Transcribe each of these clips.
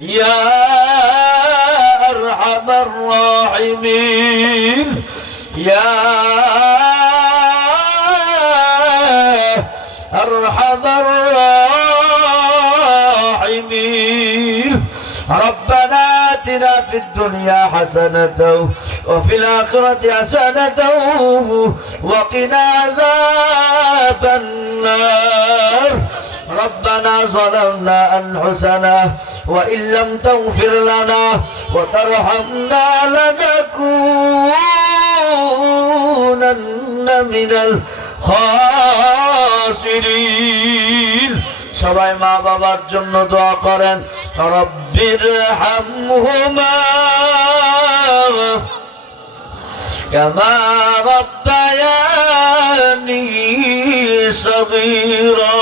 يا أرحم الراحمين يا أرحم الراحمين ربنا آتنا في الدنيا حسنة وفي الآخرة حسنة وقنا عذاب النار ربنا ظلمنا أنفسنا وإن لم تغفر لنا وترحمنا لنكونن من الخاسرين সবাই মা বাবার জন্য দোয়া করেন রব্বিরহামহুমা কামা রাব্বায়ানি সগীরা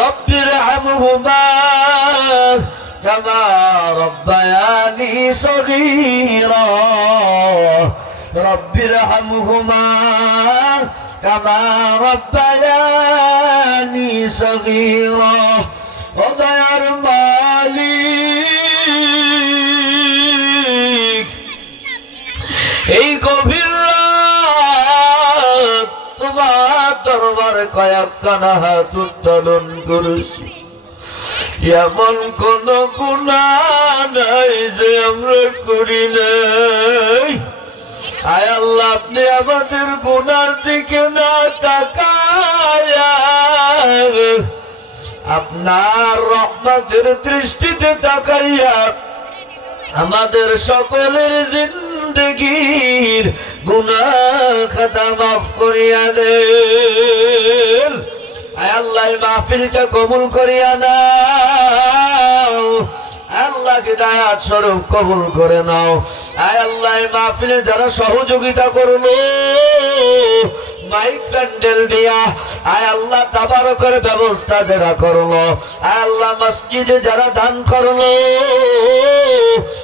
রব্বিরহামহুমা কামা রাব্বায়ানি সগীরা রব্বিরহামহুমা কামা রাব্বায়ানি সগীরা ও দয়ার মালিক এই গভীর রাত তোমার দরবারে কয়েকখানা হাত উত্তোলন করেছি এমন কোন গুনাহ নাই যে আমরা করি নাই আয় আল্লাহ আপনি আমাদের গুনার দিকে না তাকায়া আপনার রহমতের দৃষ্টিতে তাকাইয়া আমাদের সকলের জিন্দেগীর গুনাহ খাতা মাফ করিয়া দেন আয় আল্লাহ মাহফিলটা কবুল করিয়া নাও আল্লাহ হিদায়াত স্বরূপ কবুল করে নাও আয় আল্লাহ মাহফিলে যারা সহযোগিতা করলো মাইক প্যান্ডেল দিয়া আয় আল্লাহ তাবারকের ব্যবস্থা যারা করলো আয় আল্লাহ মসজিদে যারা দান করলো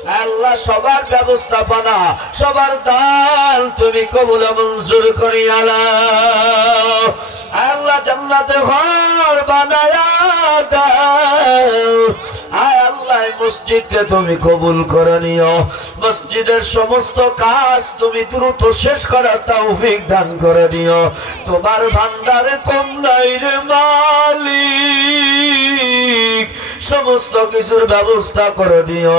আয় আল্লাহ সবার ব্যবস্থাপনা সবার দান তুমি কবুল মঞ্জুর করিয়া নাও আয় আল্লাহ জান্নাতে ঘর বানায়া দাও আয় আল্লাহ মসজিদকে তুমি কবুল করে নিও মসজিদের সমস্ত কাজ তুমি দ্রুত শেষ করার তৌফিক দান করে দিও তোমার ভান্ডারে কম নাই রে মালিক সমস্ত কিছুর ব্যবস্থা করে দিও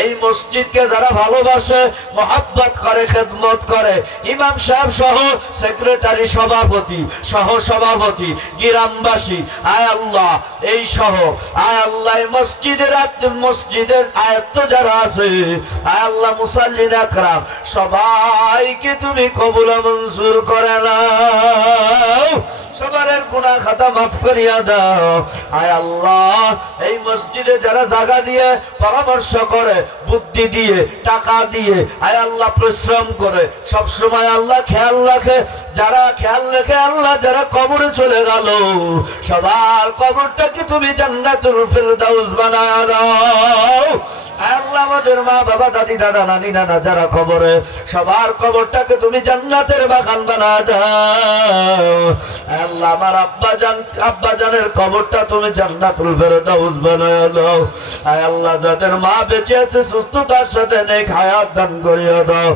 এই মসজিদকে যারা ভালোবাসে মহব্বত করে খেদমত করে ইমাম সাহেব সহ সেক্রেটারি সভাপতি সহ সভাপতি গ্রামবাসী আয় আল্লাহ এই সহ আয় আল্লাহ মসজিদের আয়ত্ত যারা আছে আয় আল্লাহ মুসাল্লিন আকরাম সবাইকে তুমি কবুল মঞ্জুর করে নাও সবার গুনাহ খাতা মাফ করিয়া দাও আয় আল্লাহ এই মসজিদে যারা জায়গা দিয়ে পরামর্শ করে বুদ্ধি দিয়ে টাকা দিয়ে আয় আল্লাহ পরিশ্রম করে সব সময় আল্লাহ খেয়াল রাখে যারা খেয়াল রেখে আল্লাহ যারা কবরে চলে গেল সবার কবরটাকে তুমি জান্নাতুল ফিরদাউস বানায়া দাও আল্লাহ আমাদের মা বাবা দাদি দাদা নানি নানা যারা কবরে সবার কবরটাকে তুমি জান্নাতের বাগান বানায়া দাও আল্লাহ আমার আব্বা জানের কবরটা তুমি জান্নাতুল ফিরদাউস বানায়া দাও আয় আল্লাহ যাদের মা বেঁচে আছে সুস্থতার সাথে নেক হায়াত দান করিয়া দাও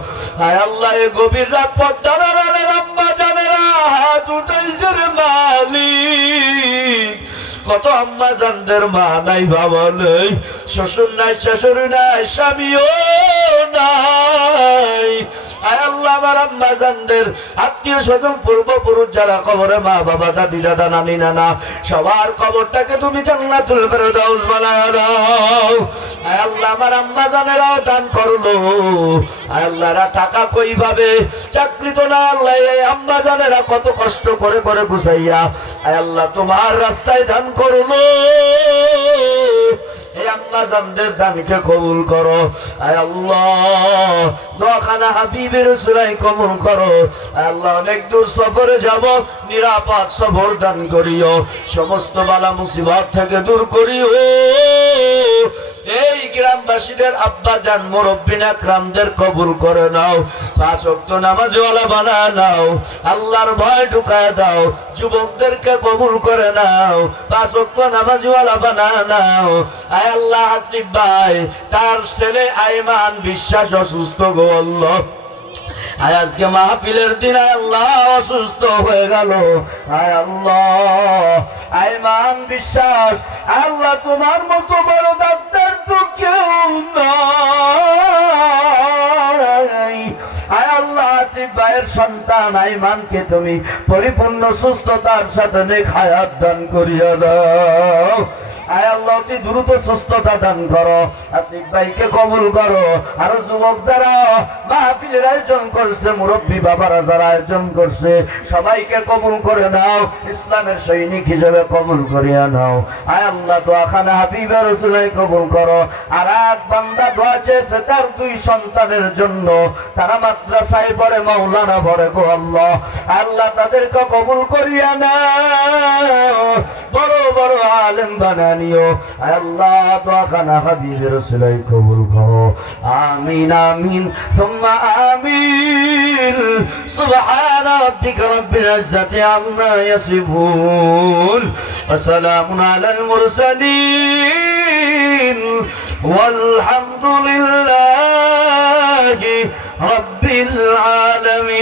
আয় আল্লাহ এই গভীর রাত পর্দার আড়ালে আব্বা জানেরা হাত উঠাইছে রে মালিক কত আম্মা জানদের মা নাই বাবা নেই শ্বশুর নাই শাশুড়ি নাই স্বামীও নাই আয় আল্লাহ আমার আম্মা জানদের আত্মীয় স্বজন পূর্বপুরুষ যারা কবরে মা বাবা দাদি দাদা নানি নানা সবার কবরটাকে তুমি জান্নাতুল ফিরদাউস বানায়া দাও আয় আল্লাহ আমার আম্মা জানেরাও দান করলো আয় আল্লাহরা টাকা কই পাবে চাকরি তো না আল্লাহ এই আম্মা জানেরা কত কষ্ট করে করে গুছাইয়া আয় আল্লাহ তোমার রাস্তায় দান করলো এই আম্মা জানদের দানকে কবুল করো আয় আল্লাহ দোয়াখানা হাবিবের সুরাই কবুল করো আয় আল্লাহ অনেক দূর সফরে যাব নিরাপদ সফর দান করিও সমস্ত বালা মুসিবত থেকে দূর করিও এই গ্রাম এলাকাবাসীদের আব্বা জান মুরব্বিন আকরামদের কবুল করে নাও, 5 ওয়াক্ত নামাজওয়ালা বানায় নাও, আল্লাহর ভয় ঢুকায় দাও, যুবকদেরকে কবুল করে নাও, 5 ওয়াক্ত নামাজওয়ালা বানায় নাও। আয় আল্লাহ, হাসিব ভাই তার ছেলে আইমান বিশ্বাস অসুস্থ গো আল্লাহ, আয় আজকে মাহফিলের দিন আল্লাহ অসুস্থ হয়ে গেল। আয় আল্লাহ, আইমান বিশ্বাস আল্লাহ তোমার মতো বড় ডাক্তার তো কেউ নাই। আয় আল্লাহ, আসিফ ভাইয়ের সন্তান আইমানকে তুমি পরিপূর্ণ সুস্থতার সাথে নেক হায়াত দান করিয়া দাও। আয় আল্লাহ, অতি দ্রুত সুস্থতা দান করো, আসিফ ভাইকে কবুল করো। আরো যুবক যারা মাহফিলের আয়োজন করছে, মুরব্বী বাবারা যারা আয়োজন করছে, সবাইকে কবুল করে নাও, ইসলামের সৈনিক হিসেবে কবুল করিয়া নাও। আয় আল্লাহ, দোয়াখানা হাবিবে রাসূলাই কবুল করো। আর এক বান্দা দোয়া চেয়েছে তার 2 সন্তানের জন্য, তারা মাদ্রাসায় পড়ে, মাওলানা পড়ে গো আল্লাহ, আল্লাহ তাদেরকে কবুল করিয়া নাও, বড় বড় আলেম বানানিও। আল্লাহ দোয়াখানা হাবিবে রাসূলাই কবুল করো। আমিন আমিন সুম্মা আমিন। সুবহান রাব্বিকা রাব্বিল ইজ্জাতি আম্মা ইয়াসিফুন ওয়া সালামুন আলাল মুরসালিন ওয়ালহামদুলিল্লাহি রাব্বিল আলামিন।